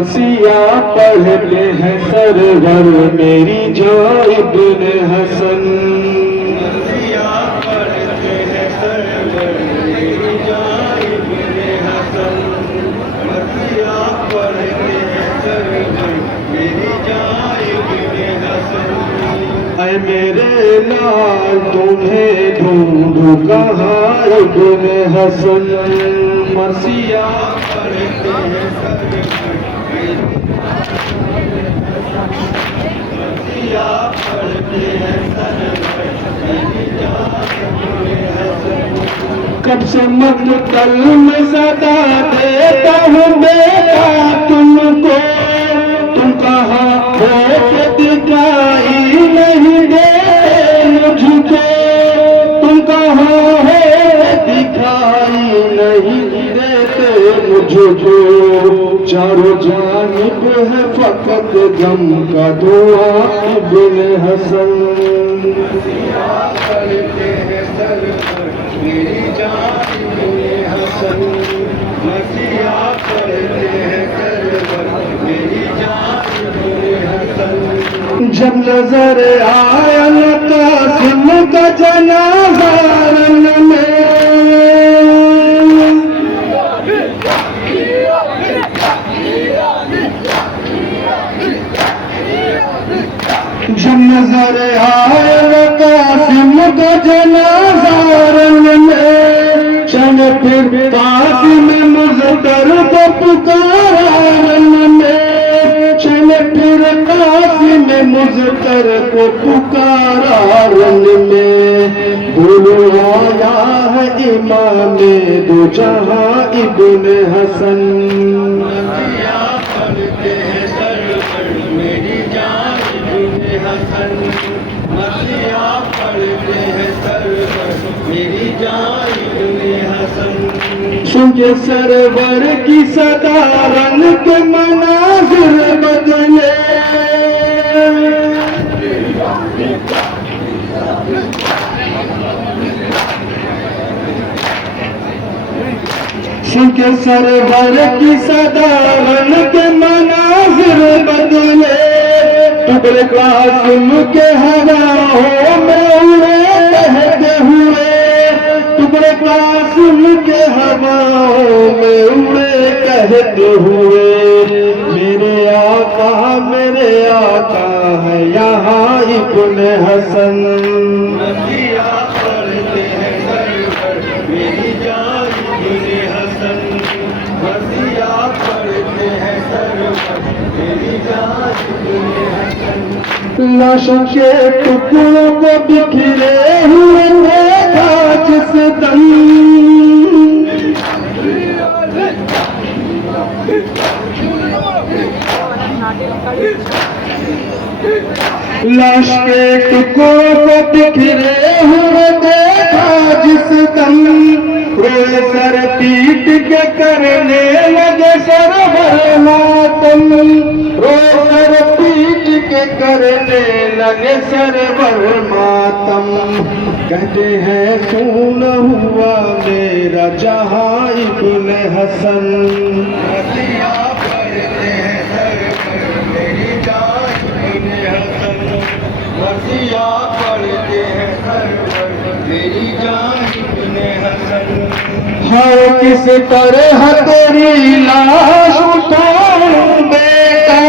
मसीहा पढ़ते हैं सरवर मेरी जान इब्ने हसन। मसीहा पढ़ते हैं सरवर मेरी जान इब्ने हसन। मसीहा पढ़ते हैं सरवर मेरी जान इब्ने हसन। ऐ मेरे लाल तुम्हें ढूंढूं कहाँ इब्ने हसन। मसीहा पढ़ते हैं सरवर मसीहा पढ़ते हैं सरवर मेरी जान इब्ने हसन। कब से मक्तल में सदा देता हूँ बेटा तुमको, तुम कहाँ हो के दिखाई नहीं दे मुझको। तुम कहाँ हो दिखाई नहीं देते मुझको। चारों जानिब है फकत गम का दुआ इब्ने हसन। मसीहा पढ़ते हैं सरवर मेरी जान इब्ने हसन। मसीहा पढ़ते हैं सरवर मेरी जान इब्ने हसन। जब नजर आया न कासिम का जनाजा रंग में, जब नजर आया न कासिम का जनाजा रंग में, चल फिर कासिम मुज़्तर को पुकारा रंग में। चल फिर कासिम मुज़्तर को पुकारा रंग में। बोलो आया है इमामे दो जहां इब्ने हसन। मसीहा पढ़ते हैं सरवर मेरी जान इब्ने हसन। मसीहा पढ़ते हैं सरवर मेरी जान इब्ने हसन। सुन के सरवर की सदा रंग के मनाजिर बदले। सुन के सरवर की सदा रंग के मनाजिर बदले। टुकड़े कासिम के हवाओं में उड़े कहते हुए। टुकड़े कासिम के हवाओं में उड़े कहते हुए। मेरे आका है यहाँ इब्ने हसन। मसीहा पढ़ते हैं सरवर मेरी जान इब्ने हसन। मसीहा पढ़ते हैं सरवर मेरी जान इब्ने हसन। लाशों के टुकड़ों को बिखरे हुए देखा जिस दम। लाश के टुकड़ों को बिखरे हुए देखा जिस दम। रोए सर पीट के करने लगे सरवर मातम। रोए सर पीट के करने लगे सरवर मातम। कहते हैं सुन हुआ मेरा जहां इब्ने हसन। मसीहा पढ़ते हैं सरवर मेरी जान इब्ने हसन। मसीहा पढ़ते हैं सरवर मेरी जान इब्ने हसन। हाय किस तरह तेरी लाश उठाऊं बेटा।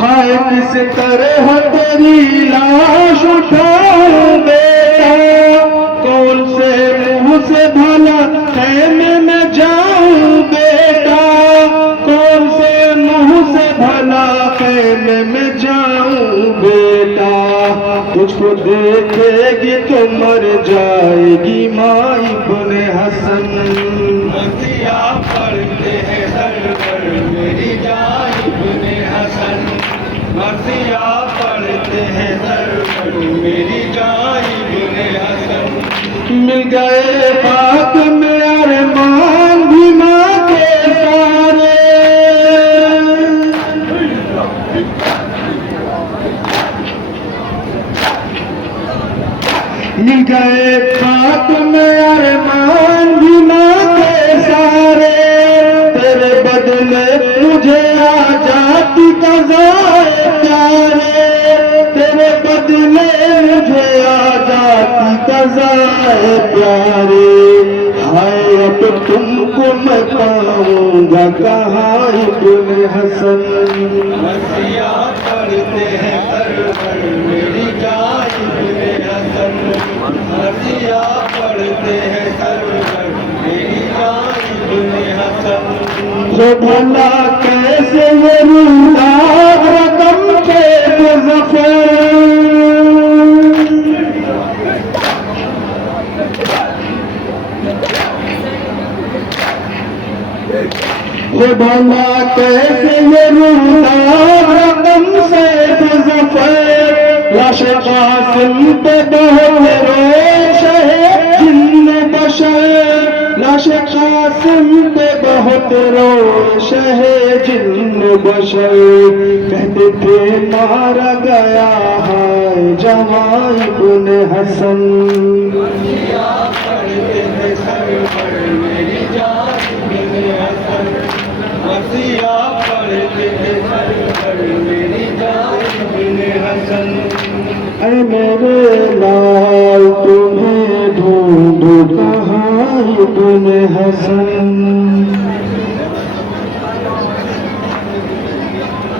हाय किस तरह तेरी लाश उठाऊं बेटा। कौन से मुंह से भला खेमे में जाऊं बेटा। कौन से मुंह से भला खेमे में जाऊं बेटा। तुझको देखेगी तो मर जाएगी माँ इब्ने हसन। मसीहा पढ़ते हैं सरवर मेरी जान इब्ने हसन। मसीहा पढ़ते हैं सरवर मेरी जान इब्ने हसन। मिल गए बात में अरमान भी माँ के सारे। रज़ाए प्यारे, हाय अब तुमको मैं पाऊंगा कहाँ इब्न हसन। मसीहा पढ़ते हैं सरवर मेरी जान इब्ने हसन, मसीहा पढ़ते हैं सरवर मेरी जान इब्ने हसन। जो भला कैसे ये रूठा रकम के मुज़फ़्फ़र, ये भला कैसे ये रूठा रकम से मुज़फ़्फ़र, लाश कासिम पे बहुत रोश है जिन्न बशर, लाश कासिम पे बहुत रोश है जिन्न बशर। कहते थे मारा गया है जवां इब्न हसन। मसीहा पढ़ते हैं सरवर मेरी जान इब्ने हसन, मसीहा पढ़ते हैं सरवर मेरी जान इब्ने हसन। ऐ मेरे लाल तुम्हें ढूंढ कहाँ इब्न हसन।